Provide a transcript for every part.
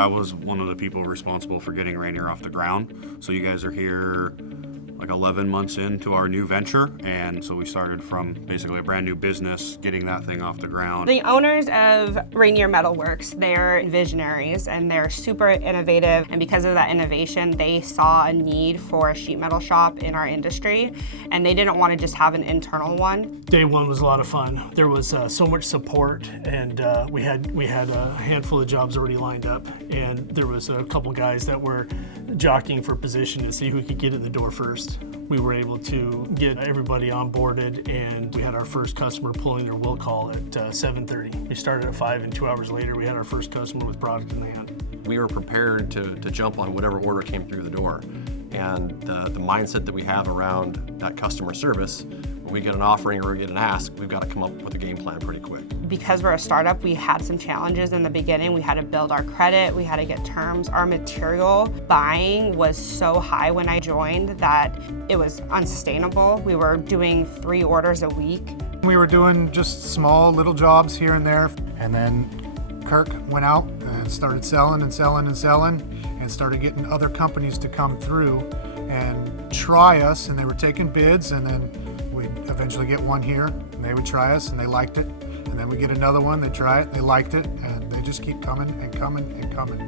I was one of the people responsible for getting Rainier off the ground. So you guys are here like 11 months into our new venture, and so we started from basically a brand new business, getting that thing off the ground. The owners of Rainier Metal Works, they're visionaries and they're super innovative, and because of that innovation, they saw a need for a sheet metal shop in our industry, and they didn't want to just have an internal one. Day one was a lot of fun. There was so much support, and we had a handful of jobs already lined up, and there was a couple guys that were jockeying for position to see who could get in the door first. We were able to get everybody onboarded, and we had our first customer pulling their will call at 7:30. We started at 5, and 2 hours later, we had our first customer with product in the hand. We were prepared to jump on whatever order came through the door. And the mindset that we have around that customer service, when we get an offering or we get an ask, we've got to come up with a game plan pretty quick. Because we're a startup, we had some challenges in the beginning. We had to build our credit, we had to get terms. Our material buying was so high when I joined that it was unsustainable. We were doing 3 orders a week. We were doing just small little jobs here and there, and then Kirk went out and started selling and selling and selling, and started getting other companies to come through and try us, and they were taking bids, and then we'd eventually get one here, and they would try us, and they liked it, and then we get another one, they try it, they liked it, and they just keep coming and coming and coming.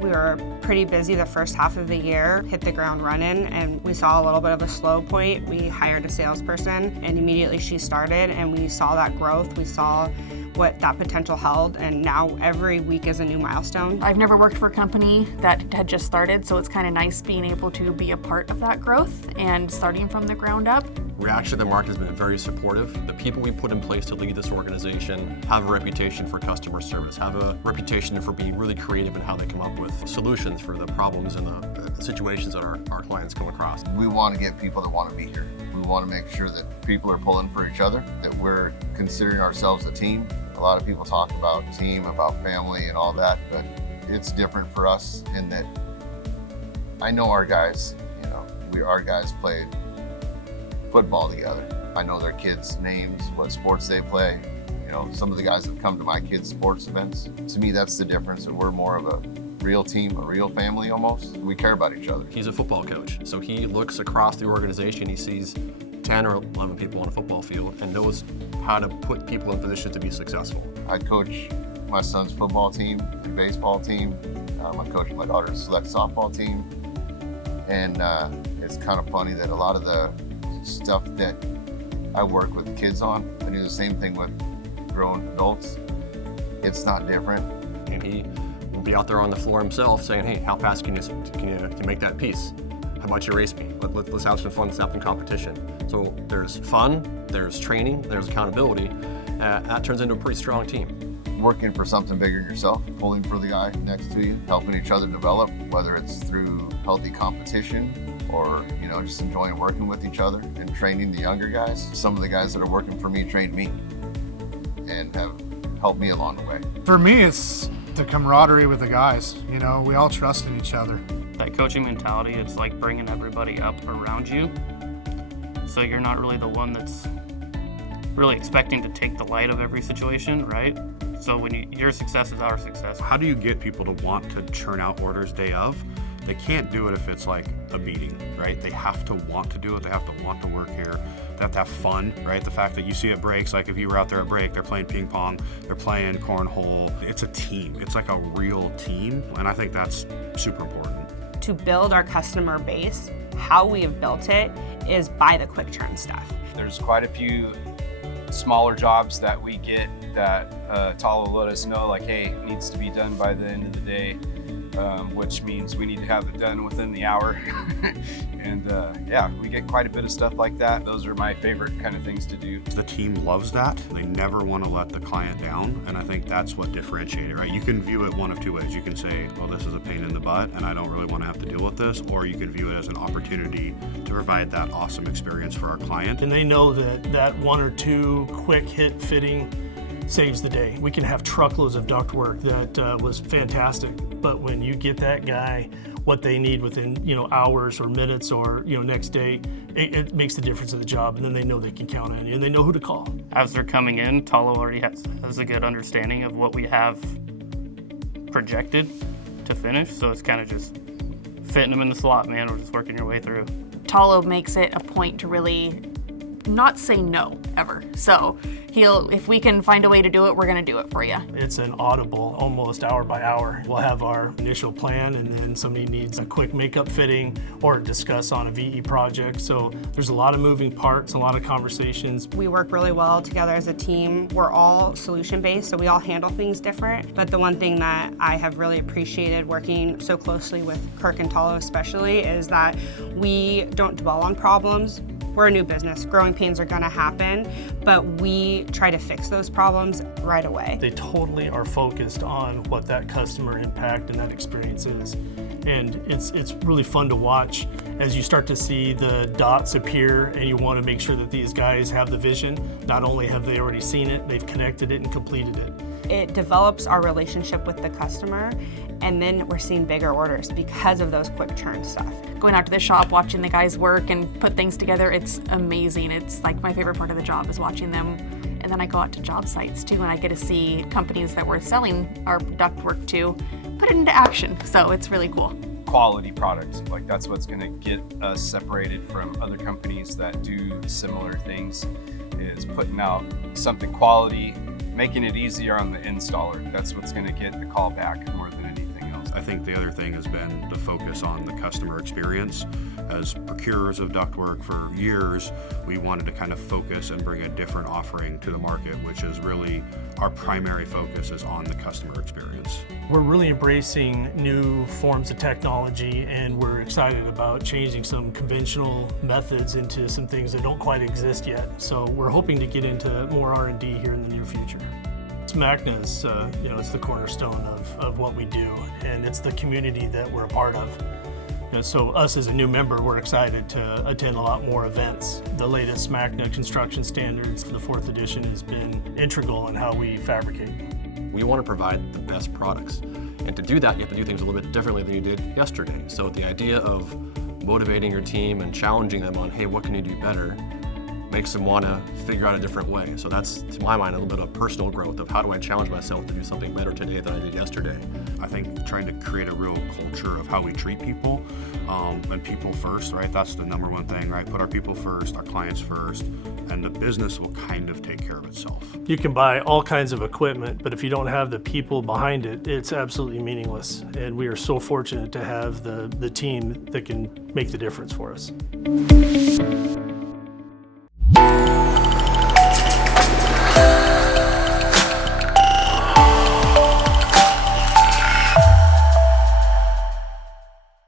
We were pretty busy the first half of the year, hit the ground running, and we saw a little bit of a slow point. We hired a salesperson, and immediately she started, and we saw that growth. We saw what that potential held, and now every week is a new milestone. I've never worked for a company that had just started, so it's kind of nice being able to be a part of that growth and starting from the ground up. Reaction to the market has been very supportive. The people we put in place to lead this organization have a reputation for customer service, have a reputation for being really creative in how they come up with solutions for the problems and the situations that our clients come across. We want to get people that want to be here. We want to make sure that people are pulling for each other, that we're considering ourselves a team. A lot of people talk about team, about family and all that, but it's different for us in that I know our guys, our guys played football together. I know their kids' names, what sports they play. Some of the guys that come to my kids' sports events. To me, that's the difference, and we're more of a real team, a real family almost. We care about each other. He's a football coach, so he looks across the organization, he sees 10 or 11 people on a football field and knows how to put people in position to be successful. I coach my son's football team and baseball team. I'm coaching my daughter's select softball team. And it's kind of funny that a lot of the stuff that I work with kids on, I do the same thing with grown adults. It's not different. And he will be out there on the floor himself saying, hey, how fast can you make that piece? How about you race me? Let's have some fun, let's have some competition. So there's fun, there's training, there's accountability. That turns into a pretty strong team. Working for something bigger than yourself, pulling for the guy next to you, helping each other develop, whether it's through healthy competition or just enjoying working with each other and training the younger guys. Some of the guys that are working for me trained me and have helped me along the way. For me, it's the camaraderie with the guys. We all trust in each other. That coaching mentality, it's like bringing everybody up around you. So you're not really the one that's really expecting to take the light of every situation, right? So when your success is our success. How do you get people to want to churn out orders day of? They can't do it if it's like a meeting, right? They have to want to do it. They have to want to work here. They have to have fun, right? The fact that you see at breaks, like if you were out there at break, they're playing ping pong, they're playing cornhole. It's a team. It's like a real team. And I think that's super important. To build our customer base, how we have built it is by the quick turn stuff. There's quite a few smaller jobs that we get that Tala will let us know, like, hey, it needs to be done by the end of the day, which means we need to have it done within the hour. And yeah, we get quite a bit of stuff like that. Those are my favorite kind of things to do. The team loves that. They never want to let the client down, and I think that's what differentiates it, right? You can view it one of two ways. You can say, well, this is a pain in the butt, and I don't really want to have to deal with this, or you can view it as an opportunity to provide that awesome experience for our client. And they know that 1 or 2 quick hit fitting saves the day. We can have truckloads of duct work that was fantastic, but when you get that guy what they need within hours or minutes or next day, it makes the difference in the job, and then they know they can count on you and they know who to call. As they're coming in, Talo already has a good understanding of what we have projected, to finish. So it's kind of just fitting them in the slot, man. We're just working your way through. Talo makes it a point to really not say no ever. So if we can find a way to do it, we're gonna do it for you. It's an audible, almost hour by hour. We'll have our initial plan, and then somebody needs a quick makeup fitting or discuss on a VE project. So there's a lot of moving parts, a lot of conversations. We work really well together as a team. We're all solution-based, so we all handle things different. But the one thing that I have really appreciated working so closely with Kirk and Talo especially is that we don't dwell on problems. We're a new business. Growing pains are gonna happen, but we try to fix those problems right away. They totally are focused on what that customer impact and that experience is. And it's really fun to watch as you start to see the dots appear, and you want to make sure that these guys have the vision. Not only have they already seen it, they've connected it and completed it. It develops our relationship with the customer, and then we're seeing bigger orders because of those quick turn stuff. Going out to the shop, watching the guys work and put things together, it's amazing. It's like my favorite part of the job is watching them. And then I go out to job sites too, and I get to see companies that we're selling our ductwork to put it into action. So it's really cool. Quality products, like that's what's gonna get us separated from other companies that do similar things, is putting out something quality, making it easier on the installer. That's what's gonna get the call back more than anything else. I think the other thing has been to focus on the customer experience. As procurers of ductwork for years, we wanted to kind of focus and bring a different offering to the market, which is really our primary focus is on the customer experience. We're really embracing new forms of technology, and we're excited about changing some conventional methods into some things that don't quite exist yet. So we're hoping to get into more R&D here in the near future. SMACNA is, it's the cornerstone of what we do, and it's the community that we're a part of. And so us as a new member, we're excited to attend a lot more events. The latest SMACNA construction standards for the 4th edition has been integral in how we fabricate. We want to provide the best products. And to do that, you have to do things a little bit differently than you did yesterday. So the idea of motivating your team and challenging them on, hey, what can you do better, makes them want to figure out a different way. So that's, to my mind, a little bit of personal growth of how do I challenge myself to do something better today than I did yesterday. I think trying to create a real culture of how we treat people, and people first, right? That's the number one thing, right? Put our people first, our clients first, and the business will kind of take care of itself. You can buy all kinds of equipment, but if you don't have the people behind it, it's absolutely meaningless. And we are so fortunate to have the team that can make the difference for us.